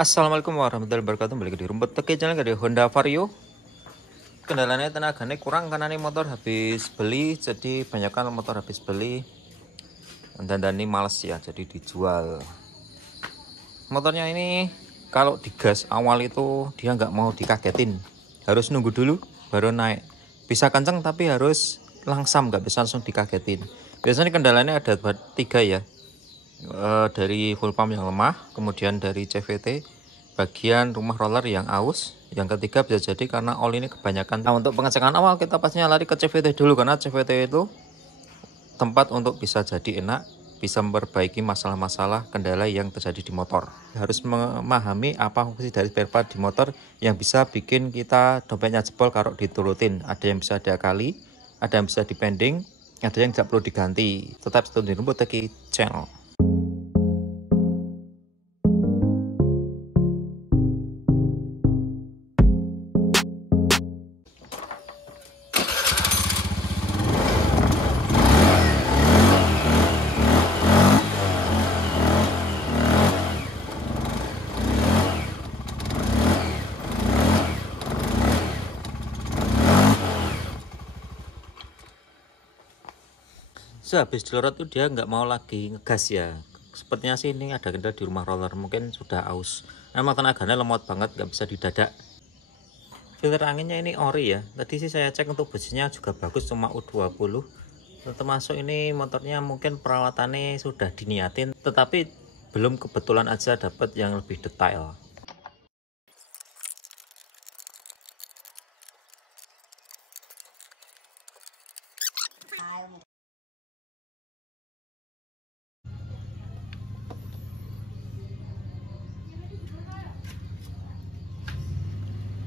Assalamualaikum warahmatullahi wabarakatuh. Balik di rumput teki channel dari Honda Vario. Kendalanya tenaganya kurang karena ini motor habis beli, jadi banyakkan motor habis beli dan ini males ya, jadi dijual. Motornya ini kalau digas awal itu dia nggak mau dikagetin, harus nunggu dulu baru naik. Bisa kenceng tapi harus langsam, nggak bisa langsung dikagetin. Biasanya kendalanya ada tiga ya. Dari full pump yang lemah, kemudian dari CVT bagian rumah roller yang aus, yang ketiga bisa jadi karena oli ini kebanyakan. Nah, untuk pengecekan awal kita pastinya lari ke CVT dulu, karena CVT itu tempat untuk bisa jadi enak, bisa memperbaiki masalah-masalah kendala yang terjadi di motor. Harus memahami apa fungsi dari spare part di motor yang bisa bikin kita dompetnya jebol kalau diturutin. Ada yang bisa diakali, ada yang bisa dipending, ada yang tidak perlu diganti. Tetap stay di Rumput Teki Channel. Sehabis dilorot tuh dia nggak mau lagi ngegas ya. Sepertinya sih ini ada kendala di rumah roller, mungkin sudah aus. Emang tenaganya lemot banget, nggak bisa didadak. Filter anginnya ini ori ya. Tadi sih saya cek untuk bersihnya juga bagus, cuma U20. Termasuk ini motornya mungkin perawatannya sudah diniatin, tetapi belum kebetulan aja dapat yang lebih detail.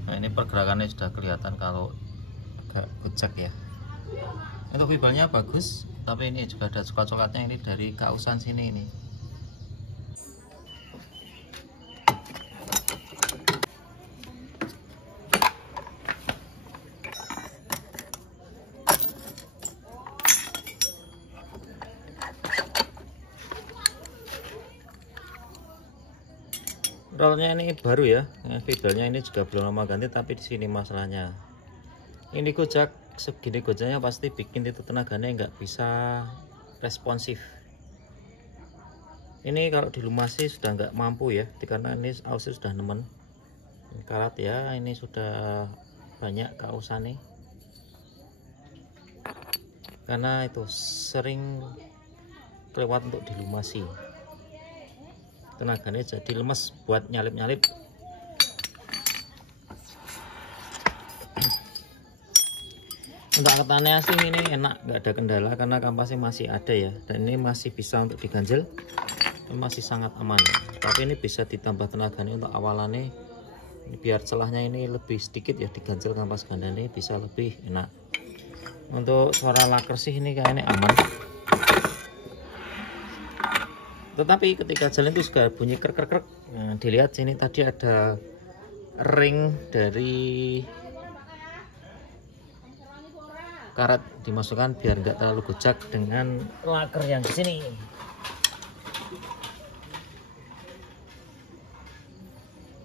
Nah, ini pergerakannya sudah kelihatan kalau agak kucek ya. Untuk fibernya bagus, tapi ini juga ada coklat-coklatnya ini dari kausan sini ini. Rollnya ini baru ya, fibernya ini juga belum lama ganti, tapi di sini masalahnya. Ini gojak segini gojaknya pasti bikin itu tenaganya nggak bisa responsif. Ini kalau dilumasi sudah nggak mampu ya, karena ini ausnya sudah nemen. Karat ya, ini sudah banyak kausan nih. Karena itu sering kelewat untuk dilumasi. Tenaganya jadi lemes buat nyalip-nyalip. Untuk angkatannya sih ini enak, nggak ada kendala karena kampasnya masih ada ya, dan ini masih bisa untuk diganjel, masih sangat aman. Tapi ini bisa ditambah tenaganya untuk awalannya, ini biar celahnya ini lebih sedikit ya, diganjel kampas ganda ini bisa lebih enak. Untuk suara laker sih ini kayaknya aman, tetapi ketika jalan itu juga bunyi krek-krek. Nah, dilihat sini tadi ada ring dari karet dimasukkan biar nggak terlalu gojak dengan laker yang di sini.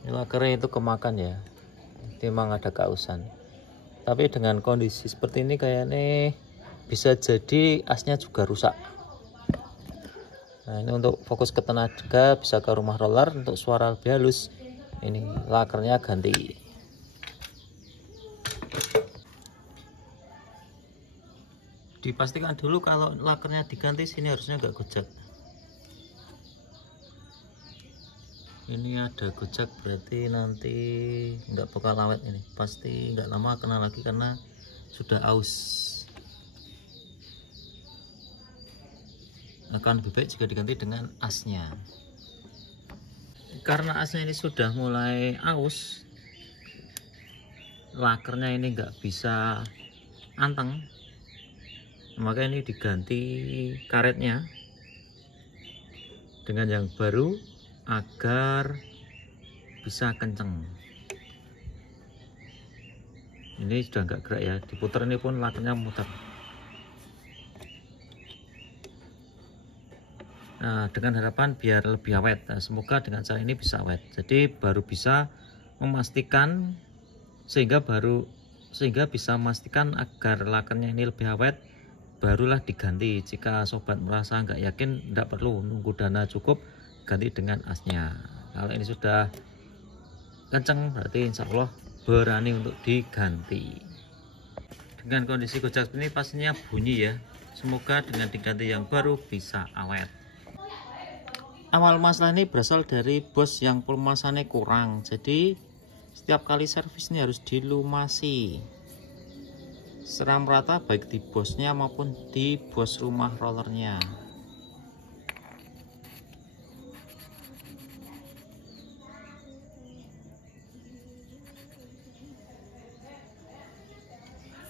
Ini lakernya itu kemakan ya, memang ada kausan. Tapi dengan kondisi seperti ini kayaknya bisa jadi asnya juga rusak. Nah, ini untuk fokus ke tenaga bisa ke rumah roller. Untuk suara lebih halus ini lakernya ganti. Dipastikan dulu kalau lakernya diganti, sini harusnya nggak gojak. Ini ada gojak berarti nanti nggak bakal awet, ini pasti nggak lama kena lagi karena sudah aus. Akan lebih baik jika diganti dengan asnya. Karena asnya ini sudah mulai aus, lakernya ini nggak bisa anteng, maka ini diganti karetnya dengan yang baru agar bisa kenceng. Ini sudah nggak gerak ya, diputar ini pun lakernya muter. Nah, dengan harapan biar lebih awet. Nah, semoga dengan cara ini bisa awet. Jadi baru bisa memastikan sehingga bisa memastikan agar lakernya ini lebih awet, barulah diganti. Jika sobat merasa nggak yakin, tidak perlu nunggu dana cukup, ganti dengan asnya. Kalau ini sudah kenceng berarti insya Allah berani untuk diganti. Dengan kondisi gojak ini pastinya bunyi ya. Semoga dengan diganti yang baru bisa awet. Awal masalah ini berasal dari bos yang pelumasannya kurang, jadi setiap kali servis ini harus dilumasi secara merata, baik di bosnya maupun di bos rumah rollernya.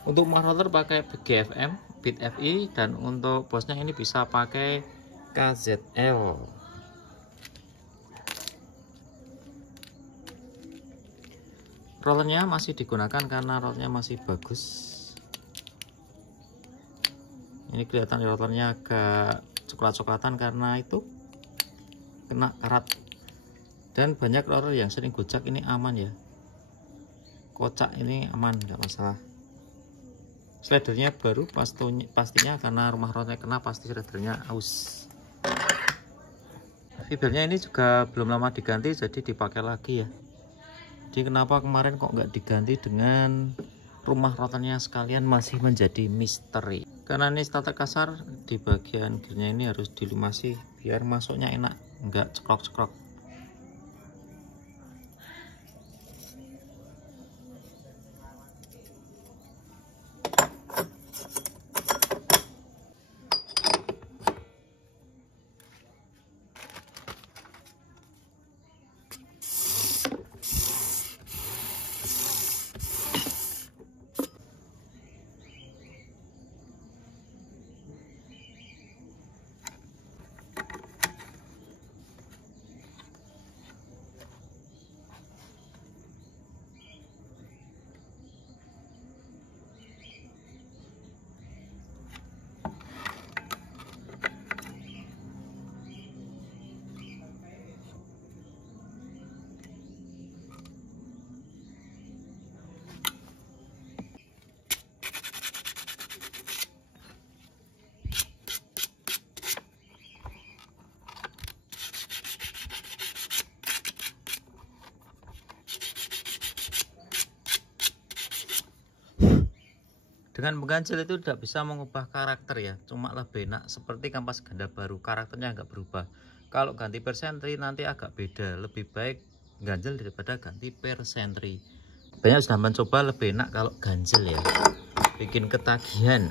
Untuk rumah roller pakai GFM, Bit FI, dan untuk bosnya ini bisa pakai KZL. Rollernya masih digunakan karena rollernya masih bagus. Ini kelihatan rollernya agak coklat-coklatan karena itu kena karat. Dan banyak roller yang sering gojak ini aman ya. Kocak ini aman, nggak masalah. Slidernya baru pastinya karena rumah rollernya kena pasti slidernya aus. Fibernya ini juga belum lama diganti jadi dipakai lagi ya. Jadi kenapa kemarin kok nggak diganti dengan rumah rotannya sekalian masih menjadi misteri. Karena ini starter kasar, di bagian gearnya ini harus dilumasi biar masuknya enak, nggak cekrok-cekrok. Dengan mengganjel itu tidak bisa mengubah karakter ya, cuma lebih enak seperti kampas ganda baru, karakternya nggak berubah. Kalau ganti persentri nanti agak beda, lebih baik ganjel daripada ganti persentri. Banyak sudah mencoba lebih enak kalau ganjel ya, bikin ketagihan.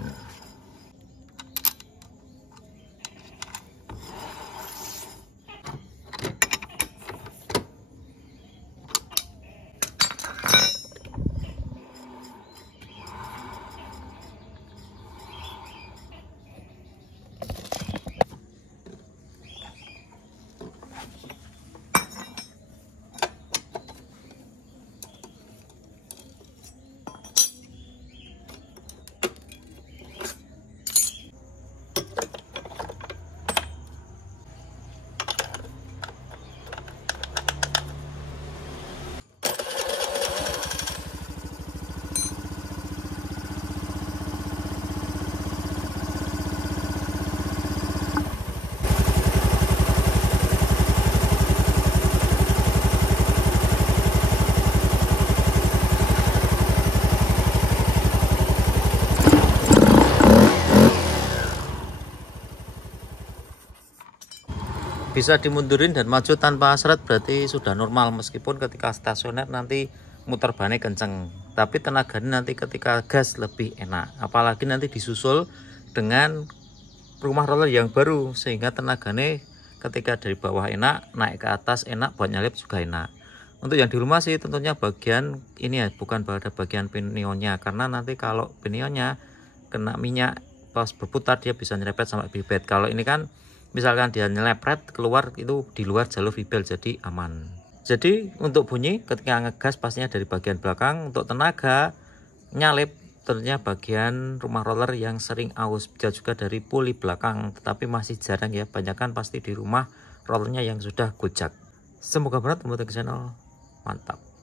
Bisa dimundurin dan maju tanpa seret berarti sudah normal, meskipun ketika stasioner nanti muter bannya kenceng, tapi tenaganya nanti ketika gas lebih enak, apalagi nanti disusul dengan rumah roller yang baru sehingga tenaganya ketika dari bawah enak, naik ke atas enak, buat nyalip juga enak. Untuk yang di rumah sih tentunya bagian ini ya, bukan pada bagian pinionnya, karena nanti kalau pinionnya kena minyak pas berputar dia bisa nyerepet sampai bibet. Kalau ini kan misalkan dia nyelepret keluar itu di luar jalur fibel, jadi aman. Jadi untuk bunyi ketika ngegas pastinya dari bagian belakang. Untuk tenaga nyalip tentunya bagian rumah roller yang sering aus, bisa juga dari puli belakang, tetapi masih jarang ya, banyakkan pasti di rumah rollernya yang sudah gojak. Semoga bermanfaat untuk channel, mantap.